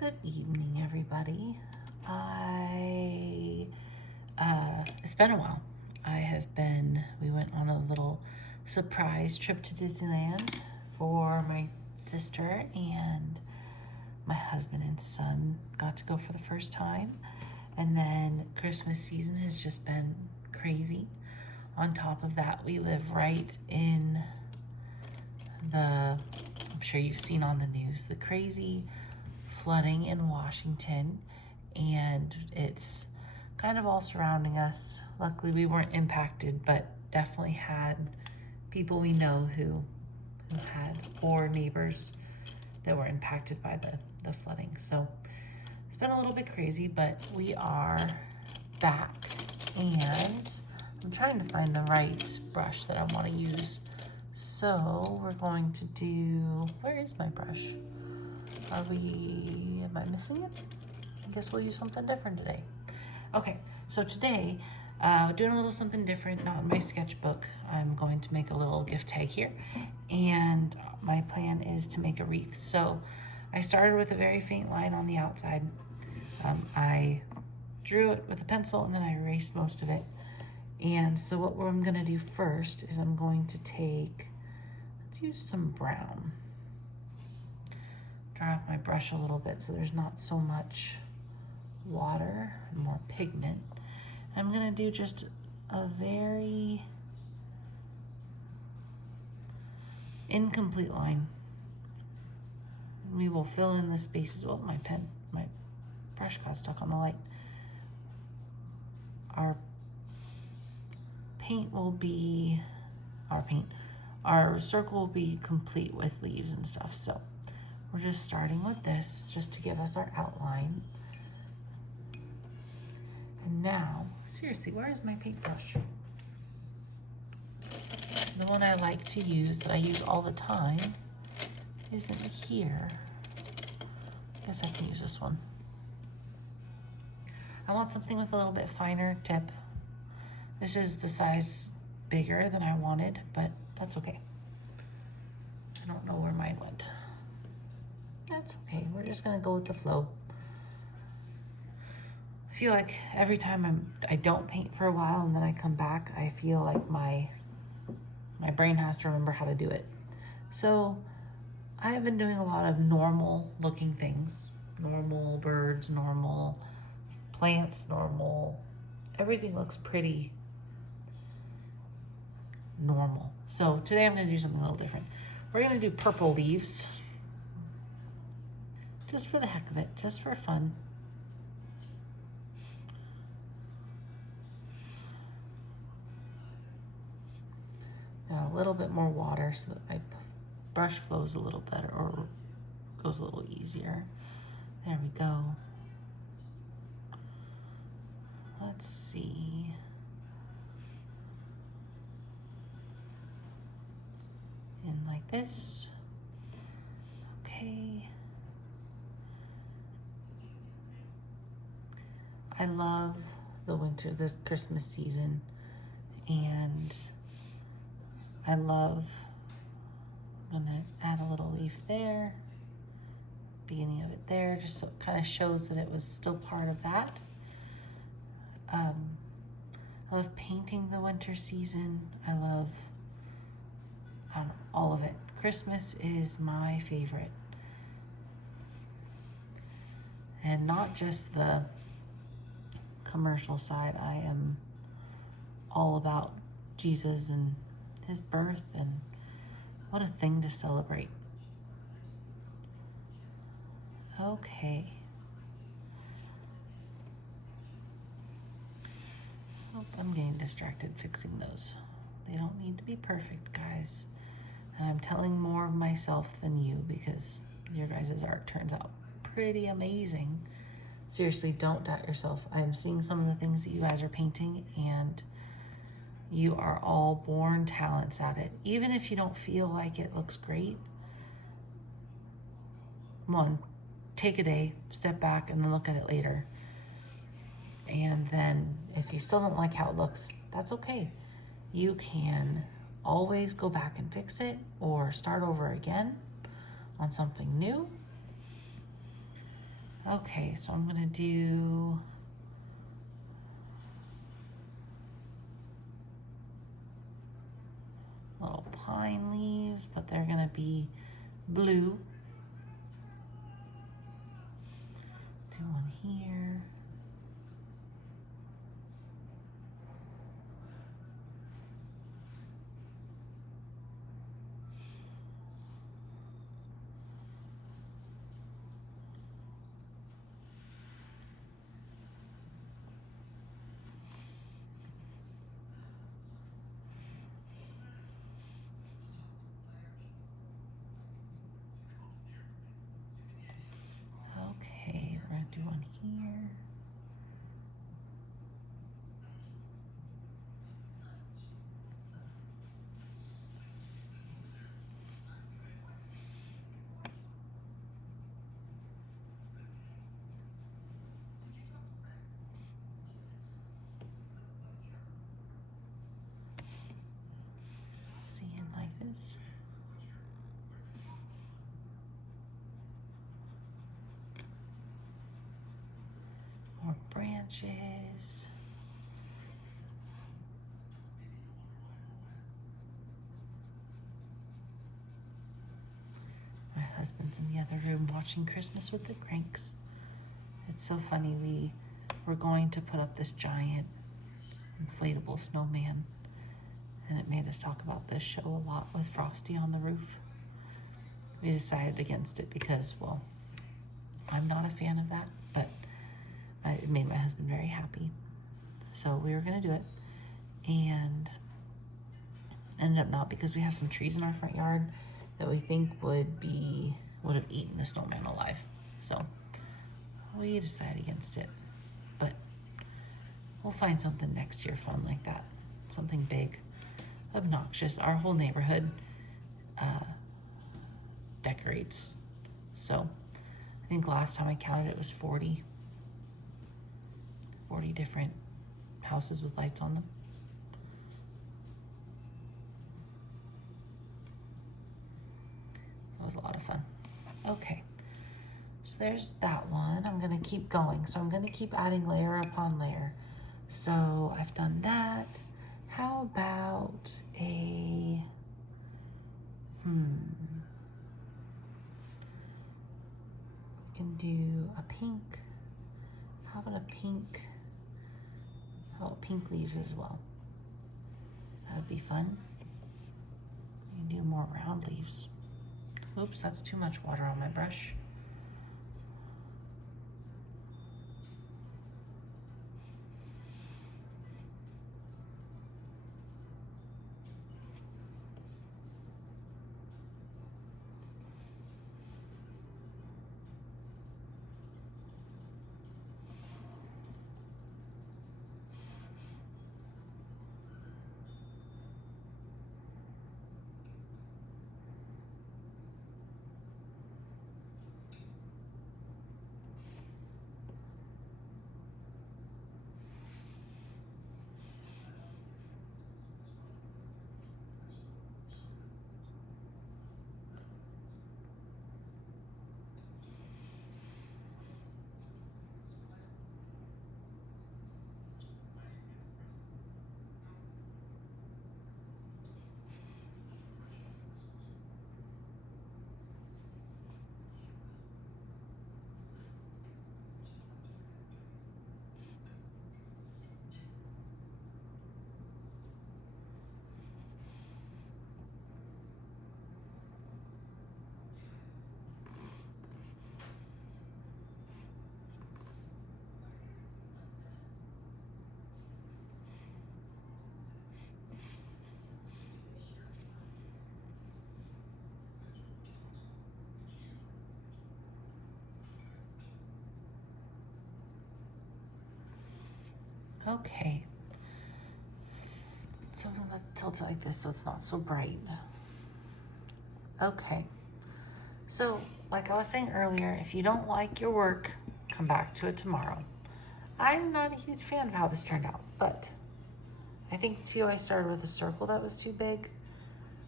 Good evening, everybody. It's been a while. We went on a little surprise trip to Disneyland for my sister, and my husband and son got to go for the first time. And then Christmas season has just been crazy. On top of that, we live right in I'm sure you've seen on the news, the crazy flooding in Washington, and it's kind of all surrounding us. Luckily, we weren't impacted, but definitely had people we know who had, or neighbors that were impacted by the flooding. So it's been a little bit crazy, but we are back, and I'm trying to find the right brush that I want to use. So we're going to do, where is my brush? Am I missing it? I guess we'll use something different today. Okay, so today, doing a little something different, not in my sketchbook. I'm going to make a little gift tag here, and my plan is to make a wreath. So I started with a very faint line on the outside. I drew it with a pencil, and then I erased most of it. And so what I'm gonna do first is I'm going to let's use some brown. Dry off my brush a little bit so there's not so much water and more pigment. I'm gonna do just a very incomplete line. We will fill in the spaces. Oh, my brush got stuck on the light. Our circle will be complete with leaves and stuff. So we're just starting with this just to give us our outline. And now, seriously, where is my paintbrush? The one I like to use, that I use all the time, isn't here. I guess I can use this one. I want something with a little bit finer tip. This is the size bigger than I wanted, but that's okay. I don't know where mine went. That's okay, we're just gonna go with the flow. I feel like every time I don't paint for a while and then I come back, I feel like my brain has to remember how to do it. So I have been doing a lot of normal looking things. Normal birds, normal plants, normal. Everything looks pretty normal. So today I'm gonna do something a little different. We're gonna do purple leaves. Just for the heck of it, just for fun. A little bit more water so that my brush flows a little better, or goes a little easier. There we go. Let's see. In like this. Okay. I love the Christmas season, and I'm gonna add a little leaf there, beginning of it there, just so it kind of shows that it was still part of that. I love painting the winter season. I love all of it. Christmas is my favorite. And not just the commercial side. I am all about Jesus and his birth, and what a thing to celebrate. Okay. Oh, I'm getting distracted fixing those. They don't need to be perfect, guys. And I'm telling more of myself than you, because your guys' art turns out pretty amazing. Seriously, don't doubt yourself. I'm seeing some of the things that you guys are painting, and you are all born talents at it. Even if you don't feel like it looks great, one, take a day, step back, and then look at it later. And then if you still don't like how it looks, that's okay. You can always go back and fix it, or start over again on something new. Okay, so I'm gonna do little pine leaves, but they're gonna be blue. Do one here. Okay, we're gonna do one here. See it like this. More branches. My husband's in the other room watching Christmas with the Cranks. It's so funny. We were going to put up this giant inflatable snowman, and it made us talk about this show a lot with Frosty on the roof. We decided against it because, well, I'm not a fan of that, but it made my husband very happy. So we were gonna do it, and ended up not, because we have some trees in our front yard that we think would have eaten the snowman alive. So we decided against it, but we'll find something next year fun like that. Something big, obnoxious. Our whole neighborhood decorates. So I think last time I counted it was 40 different houses with lights on them. It was a lot of fun. Okay, so there's that one. I'm gonna keep going. So I'm gonna keep adding layer upon layer. So I've done that. How about a, we can do a pink. How about a pink? How about pink leaves as well? That would be fun. You can do more round leaves. Oops, that's too much water on my brush. Okay. So let's tilt it like this so it's not so bright. Okay. So, like I was saying earlier, if you don't like your work, come back to it tomorrow. I'm not a huge fan of how this turned out, but I think too I started with a circle that was too big.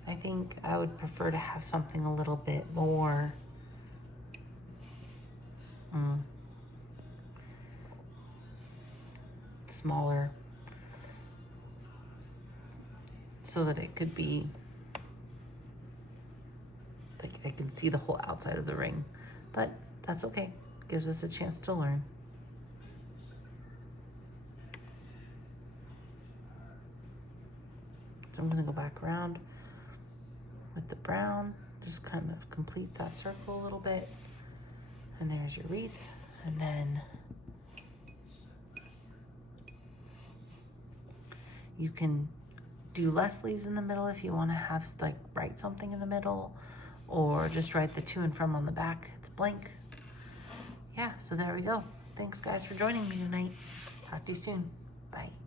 I think I would prefer to have something a little bit more smaller so that it could be, like I can see the whole outside of the ring, but that's okay. Gives us a chance to learn. So I'm gonna go back around with the brown, just kind of complete that circle a little bit. And there's your wreath. And then you can do less leaves in the middle if you want to have like write something in the middle, or just write the to and from on the back. It's blank. Yeah, so there we go. Thanks guys for joining me tonight. Talk to you soon. Bye.